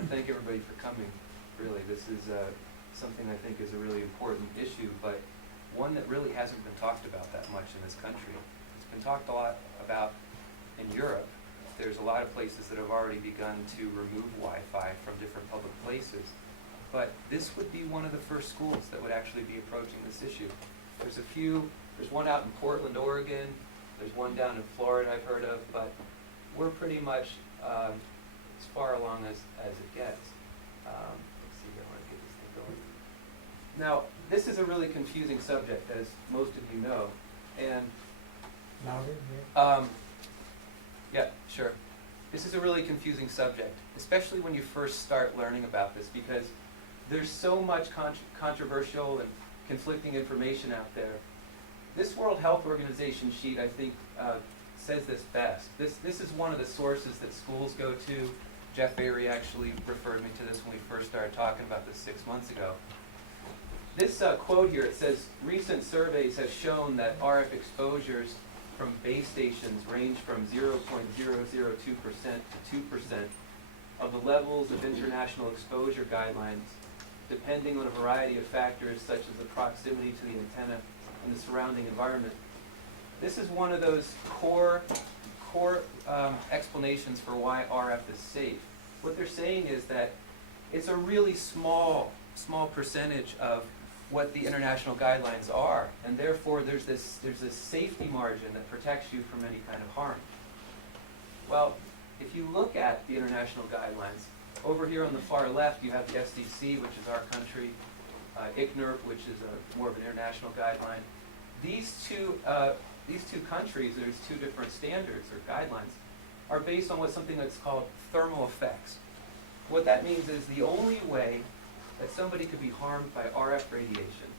want to thank everybody for coming. Really, this is something I think is a really important issue, but one that really hasn't been talked about that much in this country. It's been talked a lot about in Europe. There's a lot of places that have already begun to remove Wi-Fi from different public places. But this would be one of the first schools that would actually be approaching this issue. There's one out in Portland, Oregon. There's one down in Florida I've heard of, but we're pretty much as far along as it gets. Let's see here, I want to get this thing going. Now, this is a really confusing subject, as most of you know. And yeah, sure. This is a really confusing subject, especially when you first start learning about this, because there's so much controversial and conflicting information out there. This World Health Organization sheet, I think, says this best. This is one of the sources that schools go to. Jeff Avery actually referred me to this when we first started talking about this 6 months ago. This quote here, it says, recent surveys have shown that RF exposures from base stations range from 0.002% to 2% of the levels of international exposure guidelines, depending on a variety of factors such as the proximity to the antenna and the surrounding environment. This is one of those core explanations for why RF is safe. What they're saying is that it's a really small percentage of what the international guidelines are, and therefore there's this safety margin that protects you from any kind of harm. Well, if you look at the international guidelines, over here on the far left you have the FCC, which is our country, ICNIRP, which is more of an international guideline. These two countries, there's two different standards or guidelines, are based on something that's called thermal effects. What that means is the only way that somebody could be harmed by RF radiation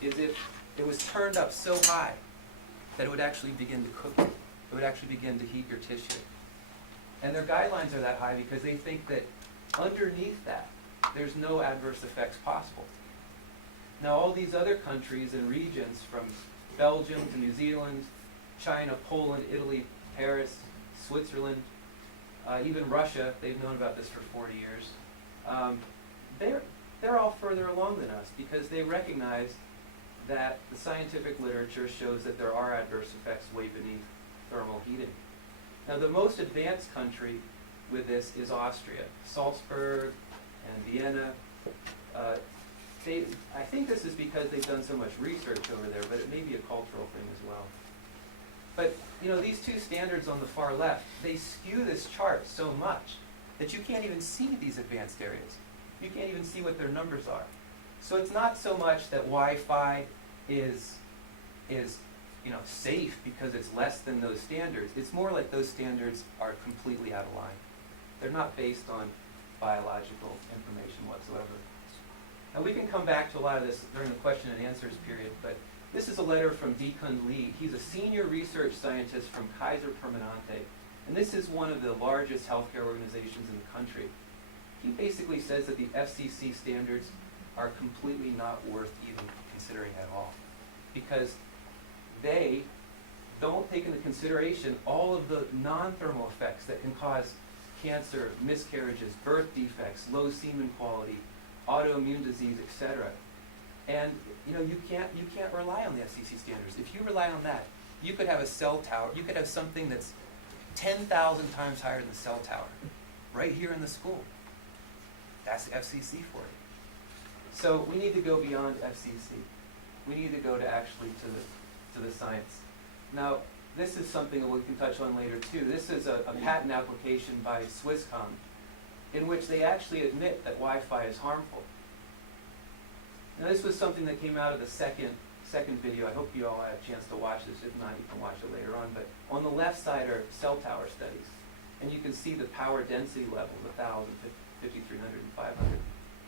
is if it was turned up so high that it would actually begin to cook you. It would actually begin to heat your tissue. And their guidelines are that high because they think that underneath that, there's no adverse effects possible. Now, all these other countries and regions, from Belgium to New Zealand, China, Poland, Italy, Paris, Switzerland, even Russia, they've known about this for 40 years. They're all further along than us because they recognize that the scientific literature shows that there are adverse effects way beneath thermal heating. Now, the most advanced country with this is Austria. Salzburg and Vienna. I think this is because they've done so much research over there, but it may be a cultural thing as well. But, these two standards on the far left, they skew this chart so much that you can't even see these advanced areas. You can't even see what their numbers are. So it's not so much that Wi-Fi is safe because it's less than those standards. It's more like those standards are completely out of line. They're not based on biological information whatsoever. Now, we can come back to a lot of this during the question and answers period, but this is a letter from Deekun Lee. He's a senior research scientist from Kaiser Permanente, and this is one of the largest healthcare organizations in the country. He basically says that the FCC standards are completely not worth even considering at all, because they don't take into consideration all of the non-thermal effects that can cause cancer, miscarriages, birth defects, low semen quality, autoimmune disease, etc. And you can't rely on the FCC standards. If you rely on that, you could have a cell tower. You could have something that's 10,000 times higher than the cell tower, right here in the school. That's the FCC for you. So we need to go beyond FCC. We need to go to actually to the science. Now, this is something that we can touch on later too. This is a patent application by Swisscom, in which they actually admit that Wi-Fi is harmful. Now, this was something that came out of the second video. I hope you all had a chance to watch this. If not, you can watch it later on. But on the left side are cell tower studies. And you can see the power density levels, 1,000, 5,300, and 500,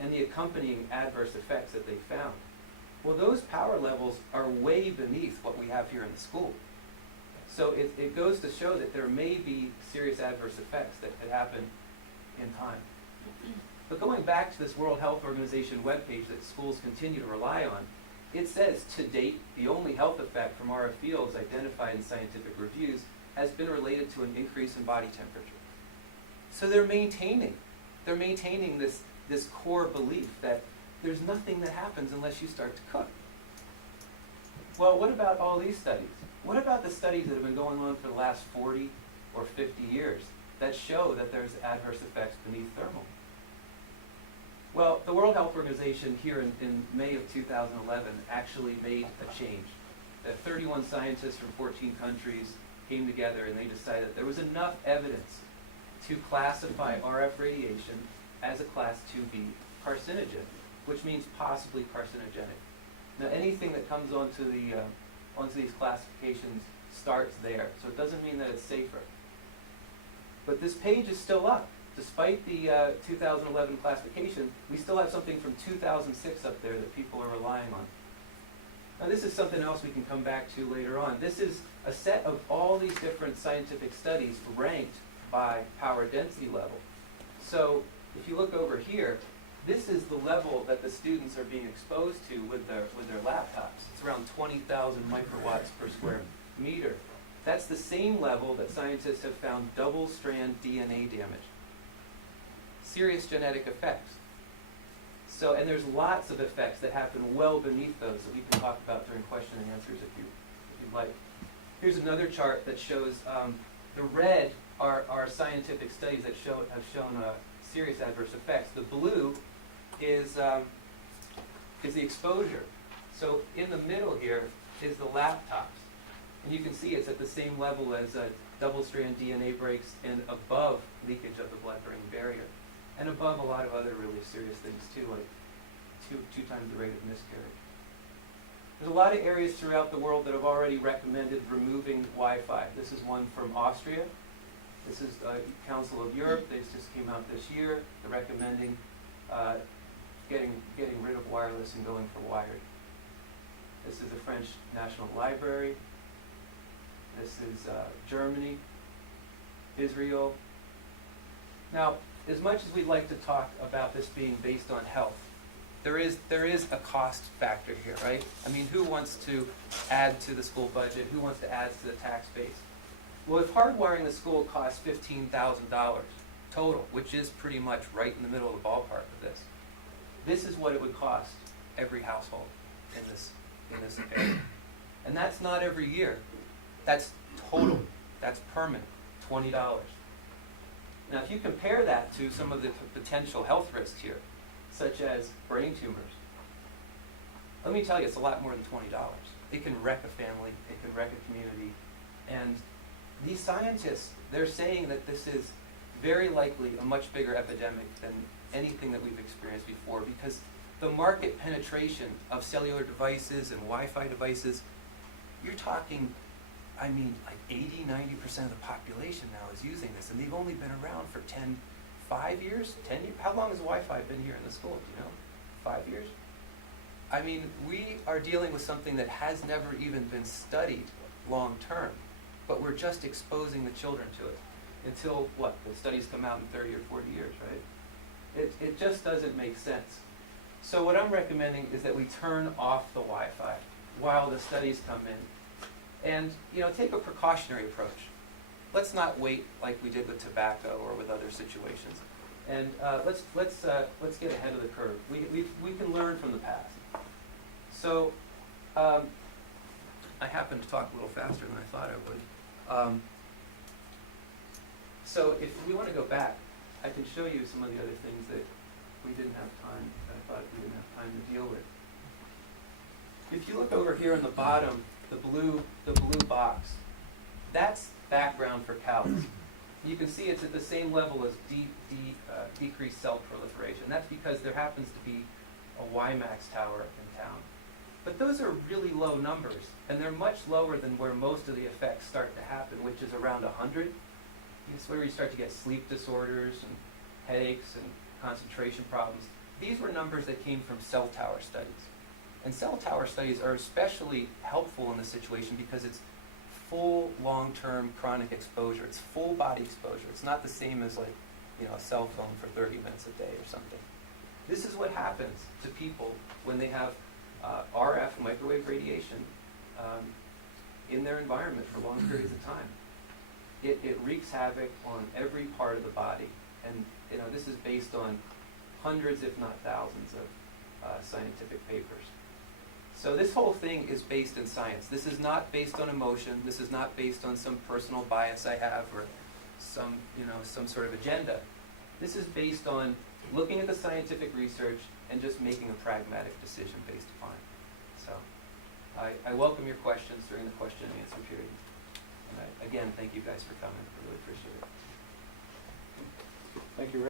and the accompanying adverse effects that they found. Well, those power levels are way beneath what we have here in the school. So it goes to show that there may be serious adverse effects that could happen in time. But going back to this World Health Organization webpage that schools continue to rely on, it says, to date, the only health effect from RF fields identified in scientific reviews has been related to an increase in body temperature. So they're maintaining they're maintaining this core belief that there's nothing that happens unless you start to cook. Well, what about all these studies? What about the studies that have been going on for the last 40 or 50 years that show that there's adverse effects beneath thermal? Well, the World Health Organization here in May of 2011 actually made a change. That 31 scientists from 14 countries came together and they decided there was enough evidence to classify RF radiation as a class 2B carcinogen, which means possibly carcinogenic. Now, anything that comes onto these classifications starts there, so it doesn't mean that it's safer. But this page is still up. Despite the 2011 classification, we still have something from 2006 up there that people are relying on. Now, this is something else we can come back to later on. This is a set of all these different scientific studies ranked by power density level. So if you look over here, this is the level that the students are being exposed to with their laptops. It's around 20,000 microwatts per square meter. That's the same level that scientists have found double-strand DNA damage. Serious genetic effects. So, and there's lots of effects that happen well beneath those that we can talk about during question and answers if you'd like. Here's another chart that shows the red are scientific studies that have shown serious adverse effects. The blue is the exposure. So in the middle here is the laptops. And you can see it's at the same level as double-strand DNA breaks and above leakage of the blood-brain barrier. And above a lot of other really serious things too, like two times the rate of miscarriage. There's a lot of areas throughout the world that have already recommended removing Wi-Fi. This is one from Austria. This is the Council of Europe. They just came out this year. They're recommending getting rid of wireless and going for wired. This is the French National Library. This is Germany, Israel. Now, as much as we'd like to talk about this being based on health, there is a cost factor here, right? I mean, who wants to add to the school budget? Who wants to add to the tax base? Well, if hardwiring the school costs $15,000 total, which is pretty much right in the middle of the ballpark of this is what it would cost every household in this area. And that's not every year. That's total. That's permanent. $20. Now, if you compare that to some of the potential health risks here, such as brain tumors, let me tell you, it's a lot more than $20. It can wreck a family. It can wreck a community. And these scientists, they're saying that this is very likely a much bigger epidemic than anything that we've experienced before, because the market penetration of cellular devices and Wi-Fi devices, you're talking, I mean, like 80–90% of the population now is using this, and they've only been around for 5 years, 10 years. How long has Wi-Fi been here in the school? Do you know? 5 years? I mean, we are dealing with something that has never even been studied long term, but we're just exposing the children to it until, what, the studies come out in 30 or 40 years, right? It just doesn't make sense. So what I'm recommending is that we turn off the Wi-Fi while the studies come in. And, you know, take a precautionary approach. Let's not wait like we did with tobacco or with other situations. And let's get ahead of the curve. We can learn from the past. So I happen to talk a little faster than I thought I would. So if we want to go back, I can show you some of the other things that we didn't have time, that I thought we didn't have time to deal with. If you look over here on the bottom, the blue box, that's background for Calais. You can see it's at the same level as decreased cell proliferation. That's because there happens to be a WiMAX tower in town. But those are really low numbers, and they're much lower than where most of the effects start to happen, which is around 100. It's where you start to get sleep disorders and headaches and concentration problems. These were numbers that came from cell tower studies. And cell tower studies are especially helpful in this situation because it's full long-term chronic exposure. It's full body exposure. It's not the same as, like, you know, a cell phone for 30 minutes a day or something. This is what happens to people when they have RF microwave radiation in their environment for long periods of time. It wreaks havoc on every part of the body, And, you know, this is based on hundreds, if not thousands, of scientific papers. So this whole thing is based in science. This is not based on emotion. This is not based on some personal bias I have or some, some sort of agenda. This is based on looking at the scientific research and just making a pragmatic decision based upon it. So I welcome your questions during the question and answer period. And again, thank you guys for coming. I really appreciate it. Thank you.